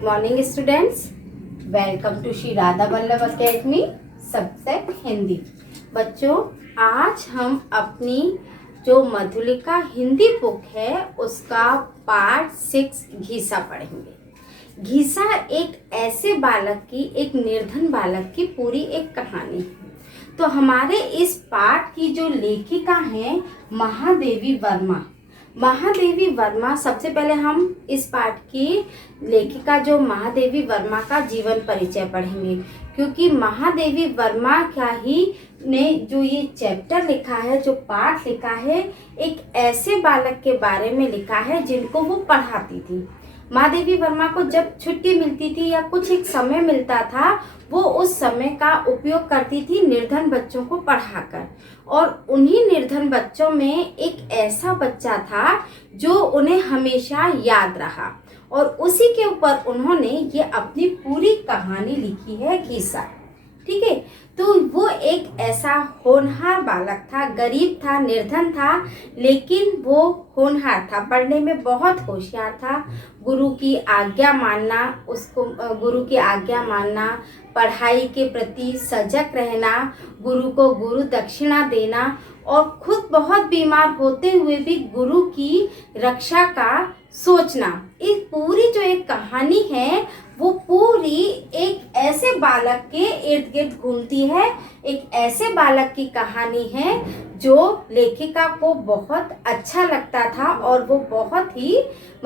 Good morning students, welcome to Shri Radha Vallabh academy subject Hindi. बच्चों, आज हम अपनी जो मधुलिका हिंदी बुक है उसका पार्ट 6 घीसा पढ़ेंगे। घीसा एक ऐसे बालक की, एक निर्धन बालक की पूरी एक कहानी है। तो हमारे इस पाठ की जो लेखिका है महादेवी वर्मा। महादेवी वर्मा, सबसे पहले हम इस पाठ की लेखिका जो महादेवी वर्मा का जीवन परिचय पढ़ेंगे, क्योंकि महादेवी वर्मा क्या ही ने जो ये चैप्टर लिखा है, जो पाठ लिखा है, एक ऐसे बालक के बारे में लिखा है जिनको वो पढ़ाती थी। महादेवी वर्मा को जब छुट्टी मिलती थी या कुछ एक समय मिलता था, वो उस समय का उपयोग करती थी निर्धन बच्चों को पढ़ाकर। और उन्हीं निर्धन बच्चों में एक ऐसा बच्चा था जो उन्हें हमेशा याद रहा, और उसी के ऊपर उन्होंने ये अपनी पूरी कहानी लिखी है घीसा। ठीक है, तो वो एक ऐसा होनहार बालक था, गरीब था, निर्धन था, लेकिन वो होनहार था, पढ़ने में बहुत होशियार था। गुरु की आज्ञा मानना, उसको गुरु की आज्ञा मानना, पढ़ाई के प्रति सजग रहना, गुरु को गुरु दक्षिणा देना, और खुद बहुत बीमार होते हुए भी गुरु की रक्षा का सोचना। इस पूरी जो एक कहानी है वो पूरी एक ऐसे बालक के इर्द गिर्द घूमती है। एक ऐसे बालक की कहानी है जो लेखिका को बहुत अच्छा लगता था और वो बहुत ही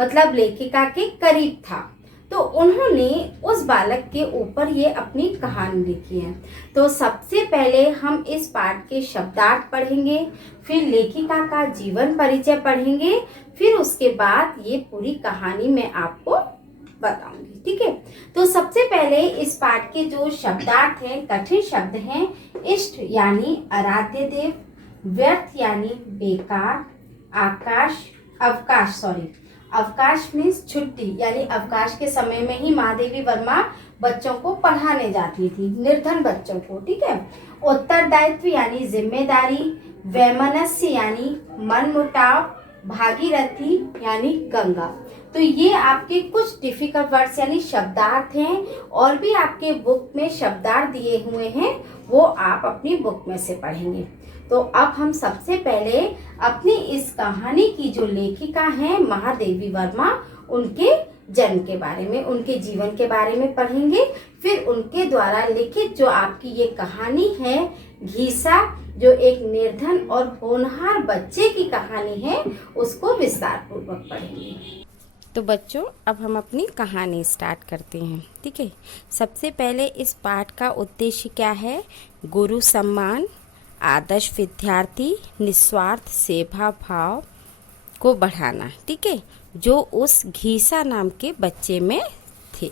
लेखिका के करीब था। तो उन्होंने उस बालक के ऊपर ये अपनी कहानी लिखी है। तो सबसे पहले हम इस पाठ के शब्दार्थ पढ़ेंगे, फिर लेखिका का जीवन परिचय पढ़ेंगे, फिर उसके बाद ये पूरी कहानी मैं आपको बताऊंगी। ठीक है, तो सबसे पहले इस पाठ के जो शब्दार्थ हैं, कठिन शब्द हैं। इष्ट यानी आराध्य देव, व्यर्थ यानी बेकार, अवकाश मीन्स छुट्टी, यानी अवकाश के समय में ही महादेवी वर्मा बच्चों को पढ़ाने जाती थी, निर्धन बच्चों को। ठीक है, उत्तरदायित्व यानी जिम्मेदारी, वैमनस्य यानी मनमुटाव, भागीरथी यानी गंगा। तो ये आपके कुछ डिफिकल्ट वर्ड्स यानी शब्दार्थ हैं, और भी आपके बुक में शब्दार्थ दिए हुए हैं, वो आप अपनी बुक में से पढ़ेंगे। तो अब हम सबसे पहले अपनी इस कहानी की जो लेखिका हैं महादेवी वर्मा, उनके जन्म के बारे में, उनके जीवन के बारे में पढ़ेंगे। फिर उनके द्वारा लिखित जो आपकी ये कहानी है घीसा, जो एक निर्धन और होनहार बच्चे की कहानी है, उसको विस्तार पूर्वक पढ़ेंगे। तो बच्चों, अब हम अपनी कहानी स्टार्ट करते हैं। ठीक है, सबसे पहले इस पाठ का उद्देश्य क्या है? गुरु सम्मान, आदर्श विद्यार्थी, निस्वार्थ सेवा भाव को बढ़ाना। ठीक है, जो उस घीसा नाम के बच्चे में थे।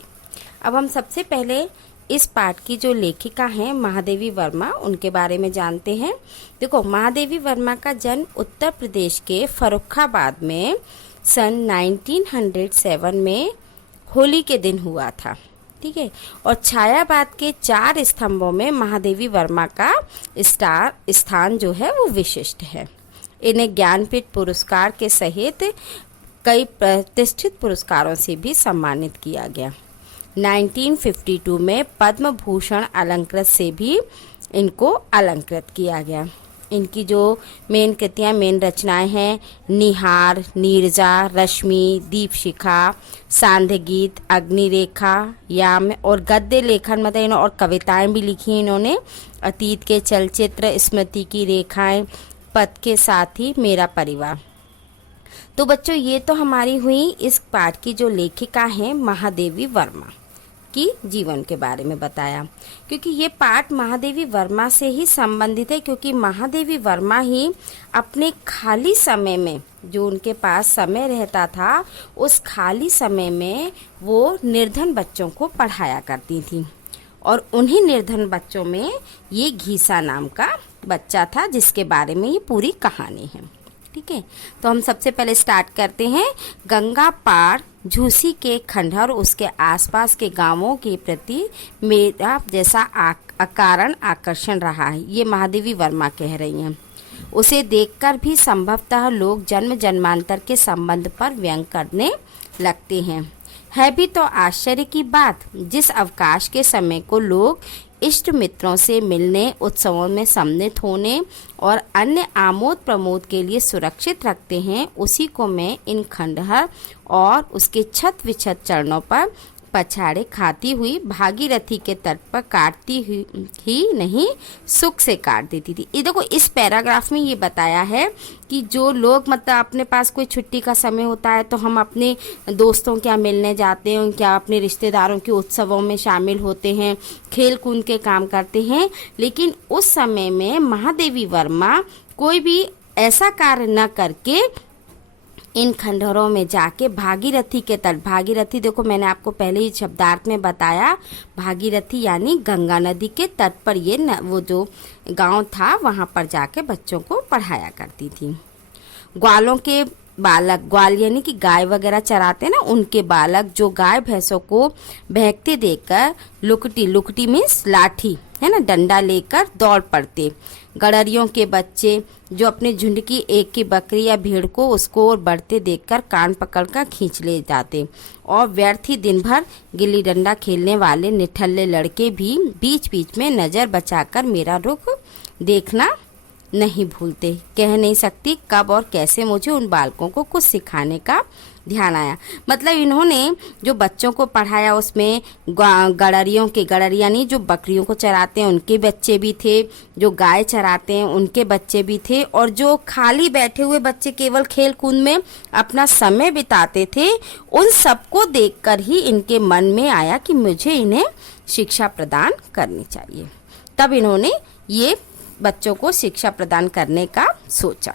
अब हम सबसे पहले इस पाठ की जो लेखिका हैं महादेवी वर्मा, उनके बारे में जानते हैं। देखो, महादेवी वर्मा का जन्म उत्तर प्रदेश के फर्रुखाबाद में सन 1907 में होली के दिन हुआ था। ठीक है, और छायाबाद के 4 स्तंभों में महादेवी वर्मा का स्थान जो है वो विशिष्ट है। इन्हें ज्ञानपीठ पुरस्कार के सहित कई प्रतिष्ठित पुरस्कारों से भी सम्मानित किया गया। 1952 में पद्म भूषण अलंकृत से भी इनको अलंकृत किया गया। इनकी जो मेन कृतियाँ, मेन रचनाएं हैं निहार, नीरजा, रश्मि, दीपशिखा, सांध्य गीत, अग्निरेखा, याम, और गद्य लेखन और कविताएं भी लिखी इन्होंने। अतीत के चलचित्र, स्मृति की रेखाएं, पथ के साथ ही मेरा परिवार। तो बच्चों, ये तो हमारी हुई इस पाठ की जो लेखिका हैं महादेवी वर्मा की जीवन के बारे में बताया, क्योंकि ये पाठ महादेवी वर्मा से ही संबंधित है, क्योंकि महादेवी वर्मा ही अपने खाली समय में, जो उनके पास समय रहता था, उस खाली समय में वो निर्धन बच्चों को पढ़ाया करती थी। और उन्हीं निर्धन बच्चों में ये घीसा नाम का बच्चा था, जिसके बारे में ये पूरी कहानी है। ठीक है, तो हम सबसे पहले स्टार्ट करते हैं। गंगा पार झूसी के खंडहर उसके आसपास के गांवों के प्रति मेरा जैसा अकारण आकर्षण रहा है, ये महादेवी वर्मा कह रही हैं। उसे देखकर भी संभवतः लोग जन्म जन्मांतर के संबंध पर व्यंग करने लगते हैं। है भी तो आश्चर्य की बात, जिस अवकाश के समय को लोग इष्ट मित्रों से मिलने, उत्सवों में सम्मिलित होने और अन्य आमोद प्रमोद के लिए सुरक्षित रखते हैं, उसी को मैं इन खंडहर और उसके छत विछत चरणों पर पछाड़े खाती हुई भागीरथी के तट पर काटती हुई ही नहीं, सुख से काट देती थी। ये देखो, इस पैराग्राफ में ये बताया है कि जो लोग मतलब अपने पास कोई छुट्टी का समय होता है तो हम अपने दोस्तों के यहाँ मिलने जाते हैं, क्या अपने रिश्तेदारों के उत्सवों में शामिल होते हैं, खेल कूद के काम करते हैं। लेकिन उस समय में महादेवी वर्मा कोई भी ऐसा कार्य न करके इन खंडहरों में जाके भागीरथी के तट, भागीरथी देखो मैंने आपको पहले ही शब्दार्थ में बताया, भागीरथी यानी गंगा नदी के तट पर ये वो जो गांव था वहां पर जाके बच्चों को पढ़ाया करती थी। ग्वालों के बालक, ग्वाल यानी कि गाय वगैरह चराते ना, उनके बालक जो गाय भैंसों को बहकते देखकर लुकटी, लुकटी मीन्स लाठी है ना, डंडा लेकर दौड़ पड़ते। गड़रियों के बच्चे जो अपने झुंड की एक की बकरी या भेड़ को उसको और बढ़ते देखकर कान पकड़कर खींच ले जाते। और व्यर्थ ही दिन भर गिल्ली डंडा खेलने वाले निठल्ले लड़के भी बीच बीच में नज़र बचाकर मेरा रुख देखना नहीं भूलते। कह नहीं सकती कब और कैसे मुझे उन बालकों को कुछ सिखाने का ध्यान आया। मतलब इन्होंने जो बच्चों को पढ़ाया उसमें गड़रियों के, गड़री यानी जो बकरियों को चराते हैं उनके बच्चे भी थे, जो गाय चराते हैं उनके बच्चे भी थे, और जो खाली बैठे हुए बच्चे केवल खेल कूद में अपना समय बिताते थे, उन सबको देखकर ही इनके मन में आया कि मुझे इन्हें शिक्षा प्रदान करनी चाहिए। तब इन्होंने ये बच्चों को शिक्षा प्रदान करने का सोचा।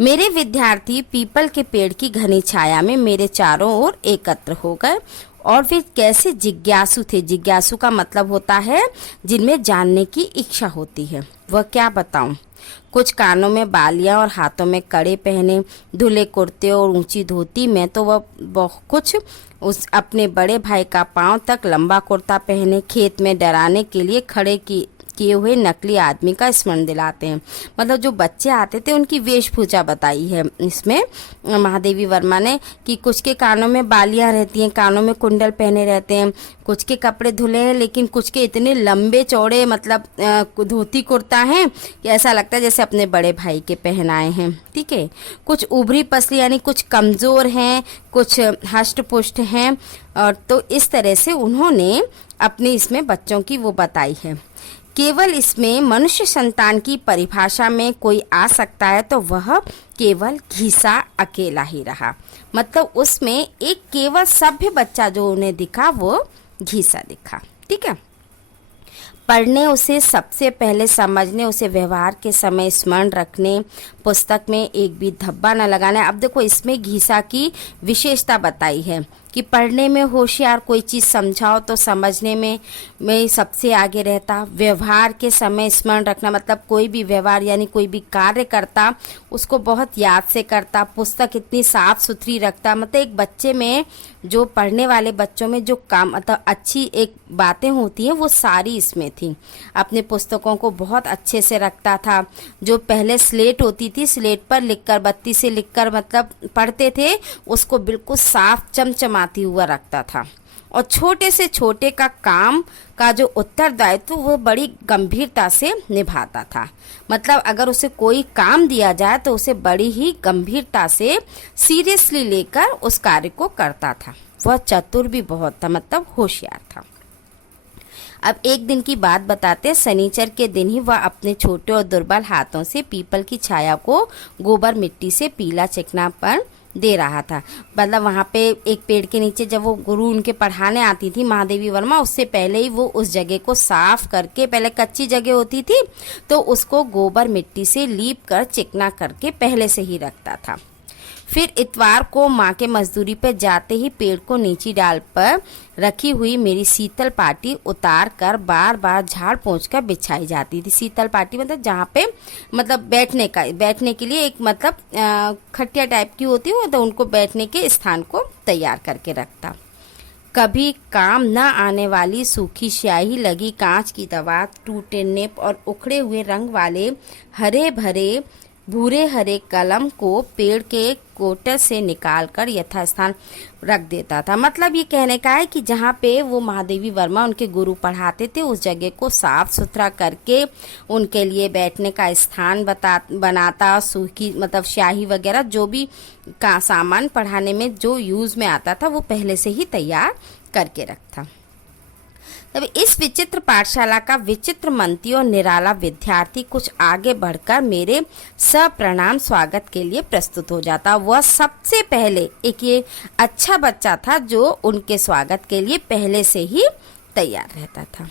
मेरे विद्यार्थी पीपल के पेड़ की घनी छाया में मेरे चारों ओर एकत्र हो गए और वे कैसे जिज्ञासु थे। जिज्ञासु का मतलब होता है जिनमें जानने की इच्छा होती है। वह क्या बताऊं, कुछ कानों में बालियां और हाथों में कड़े पहने, धुले कुर्ते और ऊंची धोती में तो वह कुछ उस अपने बड़े भाई का पांव तक लंबा कुर्ता पहने खेत में डराने के लिए खड़े किए हुए नकली आदमी का स्मरण दिलाते हैं। मतलब जो बच्चे आते थे उनकी वेशभूषा बताई है इसमें महादेवी वर्मा ने कि कुछ के कानों में बालियां रहती हैं, कानों में कुंडल पहने रहते हैं, कुछ के कपड़े धुले हैं, लेकिन कुछ के इतने लंबे चौड़े मतलब धोती कुर्ता हैं कि ऐसा लगता है जैसे अपने बड़े भाई के पहनाए हैं। ठीक है, कुछ उभरी पसली यानी कुछ कमज़ोर हैं, कुछ हष्ट पुष्ट हैं। और तो इस तरह से उन्होंने अपने इसमें बच्चों की वो बताई है। केवल इसमें मनुष्य संतान की परिभाषा में कोई आ सकता है तो वह केवल घीसा अकेला ही रहा। मतलब उसमें एक केवल सभ्य बच्चा जो उन्हें दिखा वो घीसा दिखा। ठीक है, पढ़ने उसे सबसे पहले समझने, उसे व्यवहार के समय स्मरण रखने, पुस्तक में एक भी धब्बा न लगाना। अब देखो इसमें घीसा की विशेषता बताई है कि पढ़ने में होशियार, कोई चीज़ समझाओ तो समझने में सबसे आगे रहता। व्यवहार के समय स्मरण रखना, मतलब कोई भी व्यवहार यानी कोई भी कार्य करता उसको बहुत याद से करता। पुस्तक इतनी साफ सुथरी रखता। मतलब एक बच्चे में, जो पढ़ने वाले बच्चों में जो काम मतलब अच्छी एक बातें होती हैं वो सारी इसमें थी। अपने पुस्तकों को बहुत अच्छे से रखता था। जो पहले स्लेट होती थी, स्लेट पर लिखकर, बत्ती से लिखकर मतलब पढ़ते थे, उसको बिल्कुल साफ चमचमाती हुआ रखता था। और छोटे से छोटे का काम का जो उत्तरदायित्व वो बड़ी गंभीरता से निभाता था। मतलब अगर उसे कोई काम दिया जाए तो उसे बड़ी ही गंभीरता से सीरियसली लेकर उस कार्य को करता था। वह चतुर भी बहुत था, मतलब होशियार था। अब एक दिन की बात बताते, शनिचर के दिन ही वह अपने छोटे और दुर्बल हाथों से पीपल की छाया को गोबर मिट्टी से पीला चिकनापन दे रहा था। मतलब वहाँ पे एक पेड़ के नीचे जब वो गुरु उनके पढ़ाने आती थी महादेवी वर्मा, उससे पहले ही वो उस जगह को साफ करके, पहले कच्ची जगह होती थी तो उसको गोबर मिट्टी से लीप कर चिकना करके पहले से ही रखता था। फिर इतवार को माँ के मजदूरी पर जाते ही पेड़ को नीची डाल पर रखी हुई मेरी शीतल पाटी उतार कर बार बार झाड़ पोंछ कर बिछाई जाती थी। शीतल पाटी मतलब जहाँ पे मतलब बैठने के लिए एक मतलब खटिया टाइप की होती है, तो उनको बैठने के स्थान को तैयार करके रखता। कभी काम न आने वाली सूखी स्याही लगी, कांच की दवात, टूटे नेप और उखड़े हुए रंग वाले हरे भरे भूरे हरे कलम को पेड़ के कोटर से निकालकर यथास्थान रख देता था। मतलब ये कहने का है कि जहाँ पे वो महादेवी वर्मा उनके गुरु पढ़ाते थे उस जगह को साफ सुथरा करके उनके लिए बैठने का स्थान बनाता, सूखी मतलब स्याही वगैरह जो भी का सामान पढ़ाने में जो यूज़ में आता था वो पहले से ही तैयार करके रखता। तब इस विचित्र पाठशाला का विचित्र मंत्री और निराला विद्यार्थी कुछ आगे बढ़कर मेरे सप्रणाम स्वागत के लिए प्रस्तुत हो जाता। वह सबसे पहले एक ये अच्छा बच्चा था जो उनके स्वागत के लिए पहले से ही तैयार रहता था।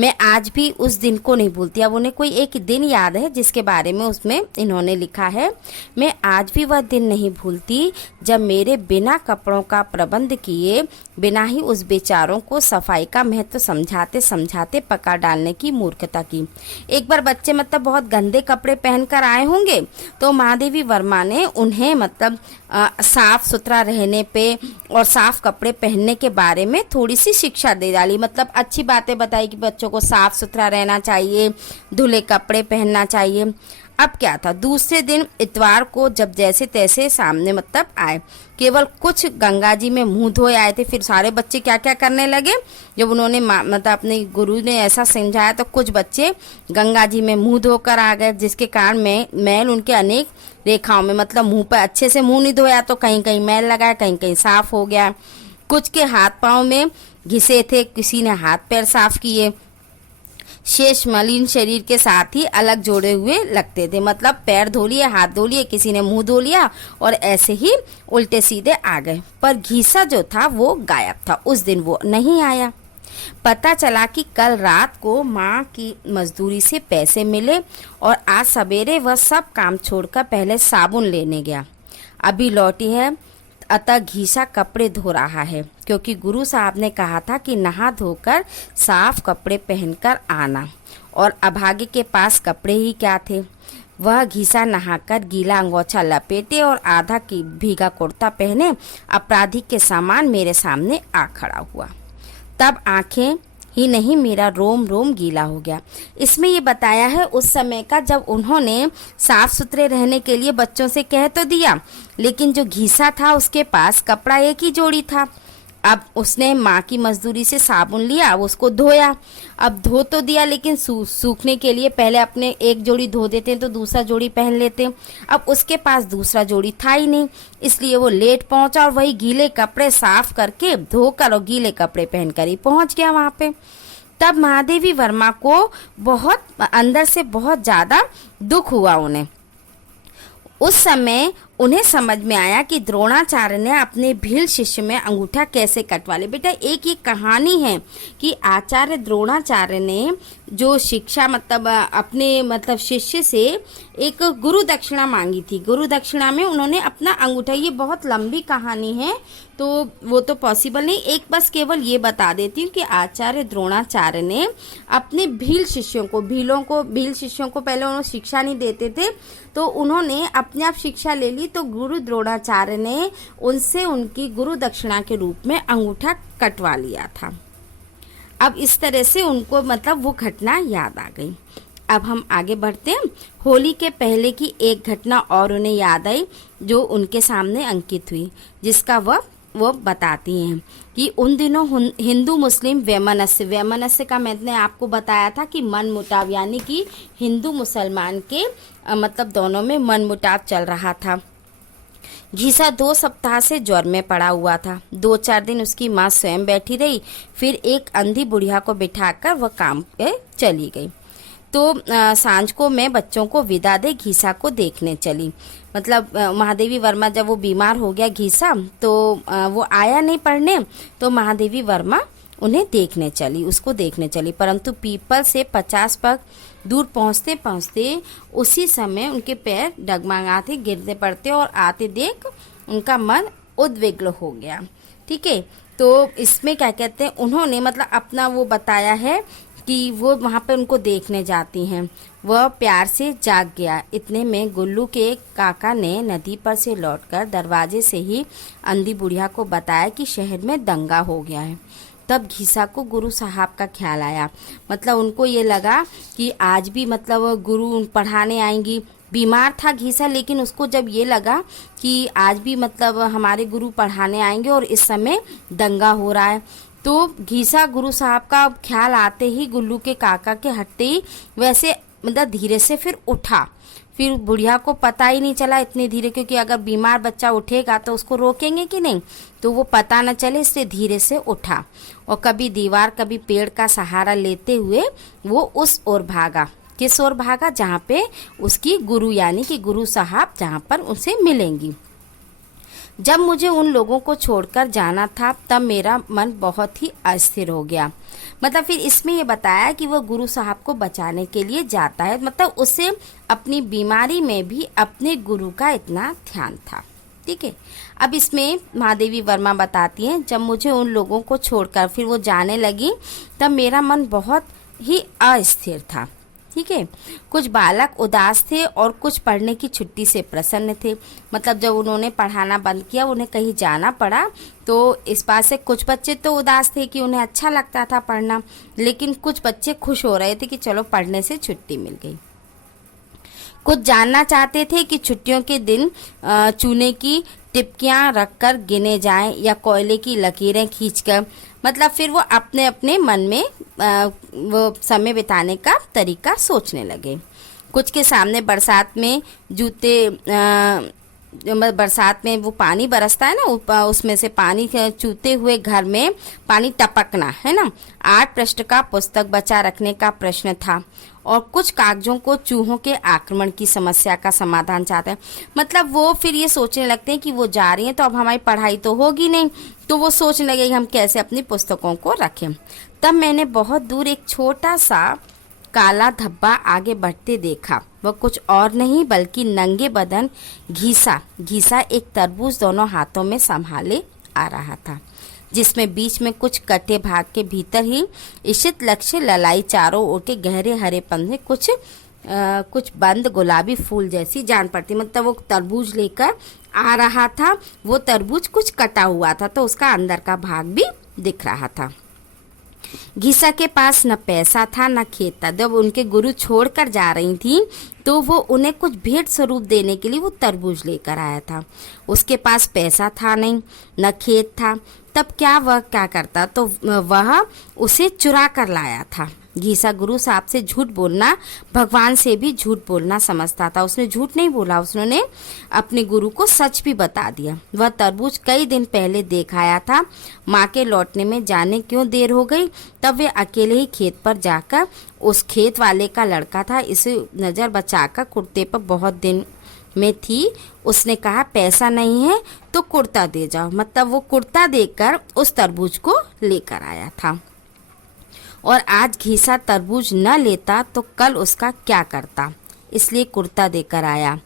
मैं आज भी उस दिन को नहीं भूलती। अब उन्हें कोई एक दिन याद है जिसके बारे में उसमें इन्होंने लिखा है, मैं आज भी वह दिन नहीं भूलती जब मेरे बिना कपड़ों का प्रबंध किए बिना ही उस बेचारों को सफाई का महत्व समझाते समझाते पका डालने की मूर्खता की। एक बार बच्चे मतलब बहुत गंदे कपड़े पहनकर आए होंगे तो महादेवी वर्मा ने उन्हें मतलब साफ सुथरा रहने पे और साफ कपड़े पहनने के बारे में थोड़ी सी शिक्षा दे डाली। मतलब अच्छी बातें बताई कि बच्चों को साफ सुथरा रहना चाहिए, धुले कपड़े पहनना चाहिए। अब क्या था, दूसरे दिन इतवार को जब जैसे तैसे सामने मतलब आए, केवल कुछ गंगा जी में मुंह धोए आए थे। फिर सारे बच्चे क्या क्या करने लगे, जब उन्होंने मतलब अपने गुरु ने ऐसा समझाया तो कुछ बच्चे गंगा जी में मुंह धोकर आ गए, जिसके कारण मैल उनके अनेक रेखाओं में मतलब मुंह पर अच्छे से मुंह नहीं धोया तो कहीं कहीं मैल लगा, कहीं कहीं साफ हो गया। कुछ के हाथ पाँव में घिसे थे, किसी ने हाथ पैर साफ किए, शेष मलिन शरीर के साथ ही अलग जोड़े हुए लगते थे। मतलब पैर धो लिए, हाथ धो लिए, किसी ने मुंह धो लिया और ऐसे ही उल्टे सीधे आ गए। पर घीसा जो था वो गायब था, उस दिन वो नहीं आया। पता चला कि कल रात को माँ की मजदूरी से पैसे मिले और आज सवेरे वह सब काम छोड़कर पहले साबुन लेने गया। अभी लौटी है, अतः घीसा कपड़े धो रहा है, क्योंकि गुरु साहब ने कहा था कि नहा धोकर साफ कपड़े पहनकर आना। और अभागे के पास कपड़े ही क्या थे। वह घीसा नहाकर गीला अंगोछा लपेटे और आधा की भीगा कुर्ता पहने अपराधी के समान मेरे सामने आ खड़ा हुआ। तब आंखें ही नहीं, मेरा रोम रोम गीला हो गया। इसमें ये बताया है उस समय का जब उन्होंने साफ सुथरे रहने के लिए बच्चों से कह तो दिया, लेकिन जो घीसा था उसके पास कपड़ा एक ही जोड़ी था। अब उसने माँ की मजदूरी से साबुन लिया, उसको धोया। अब धो तो दिया, लेकिन सूखने के लिए पहले अपने एक जोड़ी धो देते तो दूसरा जोड़ी पहन लेते। अब उसके पास दूसरा जोड़ी था ही नहीं, इसलिए वो लेट पहुंचा और वही गीले कपड़े साफ करके धोकर और गीले कपड़े पहनकर ही पहुंच गया वहां पे। तब महादेवी वर्मा को बहुत अंदर से बहुत ज़्यादा दुख हुआ। उस समय उन्हें समझ में आया कि द्रोणाचार्य ने अपने भील शिष्य में अंगूठा कैसे कटवा ले। बेटा एक ये कहानी है कि आचार्य द्रोणाचार्य ने जो शिक्षा मतलब अपने मतलब शिष्य से एक गुरु दक्षिणा मांगी थी। गुरु दक्षिणा में उन्होंने अपना अंगूठा, ये बहुत लंबी कहानी है तो वो तो पॉसिबल नहीं, एक बस केवल ये बता देती हूँ कि आचार्य द्रोणाचार्य ने अपने भील शिष्यों को पहले उन्होंने शिक्षा नहीं देते थे तो उन्होंने अपने आप शिक्षा ले ली। तो गुरु द्रोणाचार्य ने उनसे उनकी गुरु दक्षिणा के रूप में अंगूठा कटवा लिया था। अब इस तरह से उनको मतलब वो घटना याद आ गई। अब हम आगे बढ़ते हैं। होली के पहले की एक घटना और उन्हें याद आई जो उनके सामने अंकित हुई, जिसका वो बताती हैं कि उन दिनों हिंदू मुस्लिम वैमनस्य का मैंने आपको बताया था कि मन मुटाव, यानी कि हिंदू मुसलमान के मतलब दोनों में मन मुटाव चल रहा था। घीसा 2 सप्ताह से ज्वर में पड़ा हुआ था। 2-4 दिन उसकी माँ स्वयं बैठी रही, फिर एक अंधी बुढ़िया को बिठाकर वह काम पे चली गई। तो सांझ को मैं बच्चों को विदा दे घीसा को देखने चली। मतलब महादेवी वर्मा जब वो बीमार हो गया घीसा तो वो आया नहीं पढ़ने, तो महादेवी वर्मा उसको देखने चली। परंतु पीपल से 50 पग दूर पहुँचते पहुँचते उसी समय उनके पैर डगमगाते, गिरते पड़ते और आते देख उनका मन उद्विग्न हो गया। ठीक है, तो इसमें क्या कहते हैं, उन्होंने मतलब अपना वो बताया है कि वो वहाँ पे उनको देखने जाती हैं। वह प्यार से जाग गया। इतने में गुल्लू के काका ने नदी पर से लौटकर दरवाजे से ही अंधी बुढ़िया को बताया कि शहर में दंगा हो गया है। तब घीसा को गुरु साहब का ख्याल आया। मतलब उनको ये लगा कि आज भी मतलब गुरु पढ़ाने आएंगी बीमार था घीसा, लेकिन उसको जब ये लगा कि आज भी मतलब हमारे गुरु पढ़ाने आएंगे और इस समय दंगा हो रहा है, तो घीसा गुरु साहब का ख्याल आते ही गुल्लू के काका के हटते ही वैसे मतलब धीरे से फिर उठा। फिर बुढ़िया को पता ही नहीं चला इतनी धीरे, क्योंकि अगर बीमार बच्चा उठेगा तो उसको रोकेंगे कि नहीं, तो वो पता न चले इसलिए धीरे से उठा और कभी दीवार कभी पेड़ का सहारा लेते हुए वो उस ओर भागा। किस ओर भागा? जहाँ पे उसकी गुरु यानी कि गुरु साहब जहाँ पर उनसे मिलेंगी। जब मुझे उन लोगों को छोड़कर जाना था तब मेरा मन बहुत ही अस्थिर हो गया। मतलब फिर इसमें ये बताया कि वो गुरु साहब को बचाने के लिए जाता है, मतलब उसे अपनी बीमारी में भी अपने गुरु का इतना ध्यान था। ठीक है, अब इसमें महादेवी वर्मा बताती हैं, जब मुझे उन लोगों को छोड़कर फिर वो जाने लगी तब मेरा मन बहुत ही अस्थिर था। ठीक है, कुछ बालक उदास थे और कुछ पढ़ने की छुट्टी से प्रसन्न थे। मतलब जब उन्होंने पढ़ाना बंद किया, उन्हें कहीं जाना पड़ा, तो इस बात से कुछ बच्चे तो उदास थे कि उन्हें अच्छा लगता था पढ़ना, लेकिन कुछ बच्चे खुश हो रहे थे कि चलो पढ़ने से छुट्टी मिल गई। कुछ जानना चाहते थे कि छुट्टियों के दिन चूने की टिपकियाँ रखकर गिने जाएं या कोयले की लकीरें खींचकर। मतलब फिर वो अपने अपने मन में वो समय बिताने का तरीका सोचने लगे। कुछ के सामने बरसात में जूते बरसात में वो पानी बरसता है ना, उसमें से पानी चूते हुए घर में पानी टपकना है ना। 8 पृष्ठ का पुस्तक बचा रखने का प्रश्न था और कुछ कागजों को चूहों के आक्रमण की समस्या का समाधान चाहते हैं। मतलब वो फिर ये सोचने लगते हैं कि वो जा रही हैं तो अब हमारी पढ़ाई तो होगी नहीं, तो वो सोचने लगे कि हम कैसे अपनी पुस्तकों को रखें। तब मैंने बहुत दूर एक छोटा सा काला धब्बा आगे बढ़ते देखा। वह कुछ और नहीं बल्कि नंगे बदन घीसा एक तरबूज दोनों हाथों में संभाले आ रहा था, जिसमें बीच में कुछ कटे भाग के भीतर ही इशित लक्ष्य ललाई चारों ओर के गहरे हरेपन में कुछ बंद गुलाबी फूल जैसी जान पड़ती। मतलब वो तरबूज लेकर आ रहा था, वो तरबूज कुछ कटा हुआ था तो उसका अंदर का भाग भी दिख रहा था। घीसा के पास न पैसा था न खेत था। जब उनके गुरु छोड़कर जा रही थी तो वो उन्हें कुछ भेंट स्वरूप देने के लिए वो तरबूज लेकर आया था। उसके पास पैसा था नहीं, न खेत था, तब वह क्या करता, तो वह उसे चुरा कर लाया था। घीसा गुरु साहब से झूठ बोलना भगवान से भी झूठ बोलना समझता था। उसने झूठ नहीं बोला, उसने अपने गुरु को सच भी बता दिया। वह तरबूज कई दिन पहले देख आया था। माँ के लौटने में जाने क्यों देर हो गई, तब वे अकेले ही खेत पर जाकर, उस खेत वाले का लड़का था, इसे नज़र बचाकर कुर्ते पर बहुत दिन में थी, उसने कहा पैसा नहीं है तो कुर्ता दे जाओ। मतलब वो कुर्ता देकर उस तरबूज को लेकर आया था। और आज घीसा तरबूज न लेता तो कल उसका क्या करता, इसलिए कुर्ता देकर आया।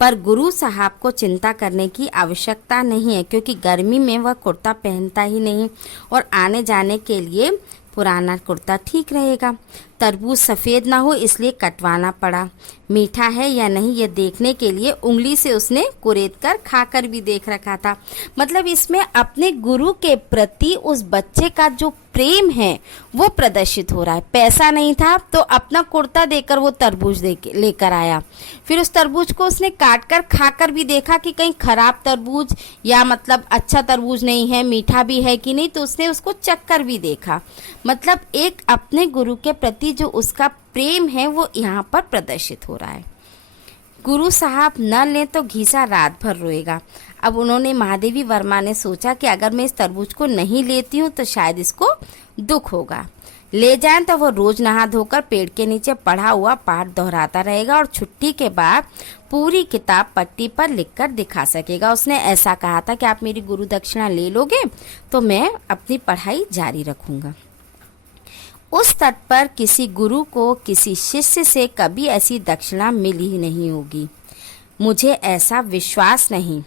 पर गुरु साहब को चिंता करने की आवश्यकता नहीं है, क्योंकि गर्मी में वह कुर्ता पहनता ही नहीं और आने जाने के लिए पुराना कुर्ता ठीक रहेगा। तरबूज सफ़ेद ना हो इसलिए कटवाना पड़ा। मीठा है या नहीं ये देखने के लिए उंगली से उसने कुरेद कर खाकर भी देख रखा था। मतलब इसमें अपने गुरु के प्रति उस बच्चे का जो प्रेम है वो प्रदर्शित हो रहा है। पैसा नहीं था तो अपना कुर्ता देकर वो तरबूज लेकर आया। फिर उस तरबूज को उसने काट कर खाकर भी देखा कि कहीं खराब तरबूज या मतलब अच्छा तरबूज नहीं है, मीठा भी है कि नहीं, तो उसने उसको चक्कर भी देखा। मतलब एक अपने गुरु के प्रति जो उसका प्रेम है वो यहाँ पर प्रदर्शित हो रहा है। गुरु साहब न लें तो घीसा रात भर रोएगा। अब उन्होंने महादेवी वर्मा ने सोचा कि अगर मैं इस तरबूज को नहीं लेती हूँ तो शायद इसको दुख होगा। ले जाएं तो वो रोज नहा धोकर पेड़ के नीचे पढ़ा हुआ पाठ दोहराता रहेगा और छुट्टी के बाद पूरी किताब पट्टी पर लिखकर दिखा सकेगा। उसने ऐसा कहा था कि आप मेरी गुरु दक्षिणा ले लोगे तो मैं अपनी पढ़ाई जारी रखूँगा। उस तट पर किसी गुरु को किसी शिष्य से कभी ऐसी दक्षिणा मिली ही नहीं होगी, मुझे ऐसा विश्वास नहीं।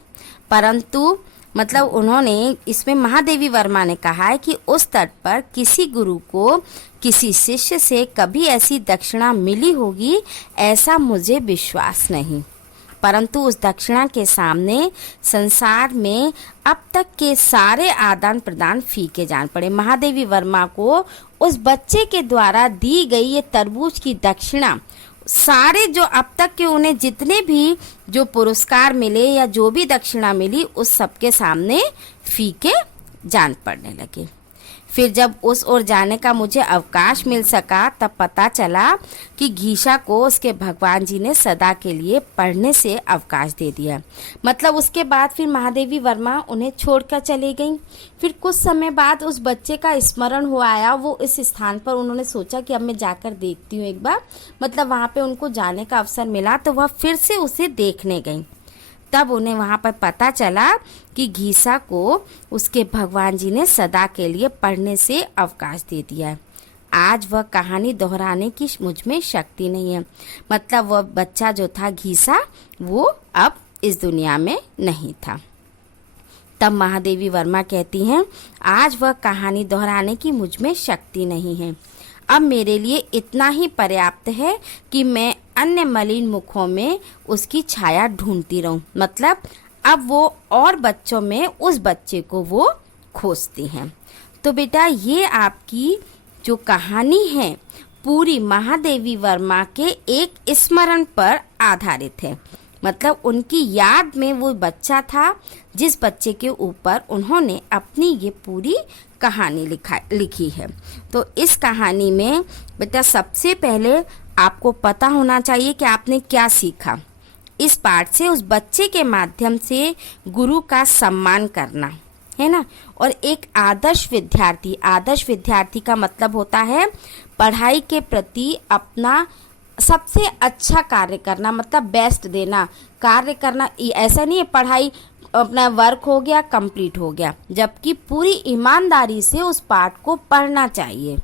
परंतु मतलब उन्होंने इसमें महादेवी वर्मा ने कहा है कि उस तट पर किसी गुरु को किसी शिष्य से कभी ऐसी दक्षिणा मिली होगी, ऐसा मुझे विश्वास नहीं। परंतु उस दक्षिणा के सामने संसार में अब तक के सारे आदान प्रदान फीके जान पड़े। महादेवी वर्मा को उस बच्चे के द्वारा दी गई ये तरबूज की दक्षिणा सारे जो अब तक के उन्हें जितने भी जो पुरस्कार मिले या जो भी दक्षिणा मिली उस सब के सामने फीके जान पड़ने लगे। फिर जब उस ओर जाने का मुझे अवकाश मिल सका तब पता चला कि घीसा को उसके भगवान जी ने सदा के लिए पढ़ने से अवकाश दे दिया। मतलब उसके बाद फिर महादेवी वर्मा उन्हें छोड़कर चली गई। फिर कुछ समय बाद उस बच्चे का स्मरण हुआ आया, वो इस स्थान पर उन्होंने सोचा कि अब मैं जाकर देखती हूँ एक बार। मतलब वहाँ पे उनको जाने का अवसर मिला तो वह फिर से उसे देखने गई। तब उन्हें वहाँ पर पता चला कि घीसा को उसके भगवान जी ने सदा के लिए पढ़ने से अवकाश दे दिया है। आज वह कहानी दोहराने की मुझ में शक्ति नहीं है। मतलब वह बच्चा जो था घीसा वो अब इस दुनिया में नहीं था। तब महादेवी वर्मा कहती हैं, आज वह कहानी दोहराने की मुझ में शक्ति नहीं है। अब मेरे लिए इतना ही पर्याप्त है कि मैं अन्य मलिन मुखों में उसकी छाया ढूंढती रहूं। मतलब अब वो और बच्चों में उस बच्चे को वो खोजती हैं। तो बेटा ये आपकी जो कहानी है पूरी महादेवी वर्मा के एक स्मरण पर आधारित है। मतलब उनकी याद में वो बच्चा था जिस बच्चे के ऊपर उन्होंने अपनी ये पूरी कहानी लिखी है। तो इस कहानी में बेटा सबसे पहले आपको पता होना चाहिए कि आपने क्या सीखा। इस पाठ से उस बच्चे के माध्यम से गुरु का सम्मान करना है ना। और एक आदर्श विद्यार्थी का मतलब होता है पढ़ाई के प्रति अपना सबसे अच्छा कार्य करना, मतलब बेस्ट देना, कार्य करना। ऐसा नहीं है पढ़ाई अपना वर्क हो गया कंप्लीट हो गया, जबकि पूरी ईमानदारी से उस पाठ को पढ़ना चाहिए।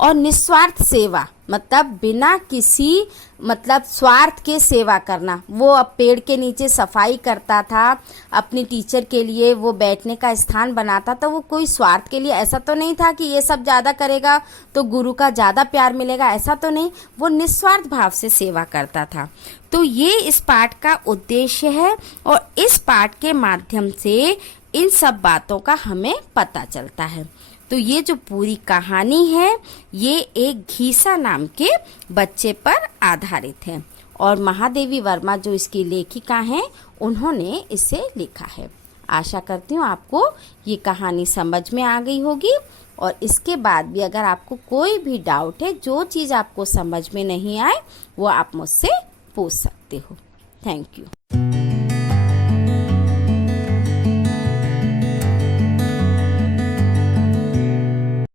और निस्वार्थ सेवा मतलब बिना किसी मतलब स्वार्थ के सेवा करना। वो अब पेड़ के नीचे सफाई करता था, अपनी टीचर के लिए वो बैठने का स्थान बनाता था। वो कोई स्वार्थ के लिए, ऐसा तो नहीं था कि ये सब ज़्यादा करेगा तो गुरु का ज़्यादा प्यार मिलेगा, ऐसा तो नहीं। वो निस्वार्थ भाव से सेवा करता था। तो ये इस पाठ का उद्देश्य है और इस पाठ के माध्यम से इन सब बातों का हमें पता चलता है। तो ये जो पूरी कहानी है ये एक घीसा नाम के बच्चे पर आधारित है और महादेवी वर्मा जो इसकी लेखिका हैं उन्होंने इसे लिखा है। आशा करती हूँ आपको ये कहानी समझ में आ गई होगी। और इसके बाद भी अगर आपको कोई भी डाउट है, जो चीज़ आपको समझ में नहीं आए, वो आप मुझसे पूछ सकते हो। Thank you.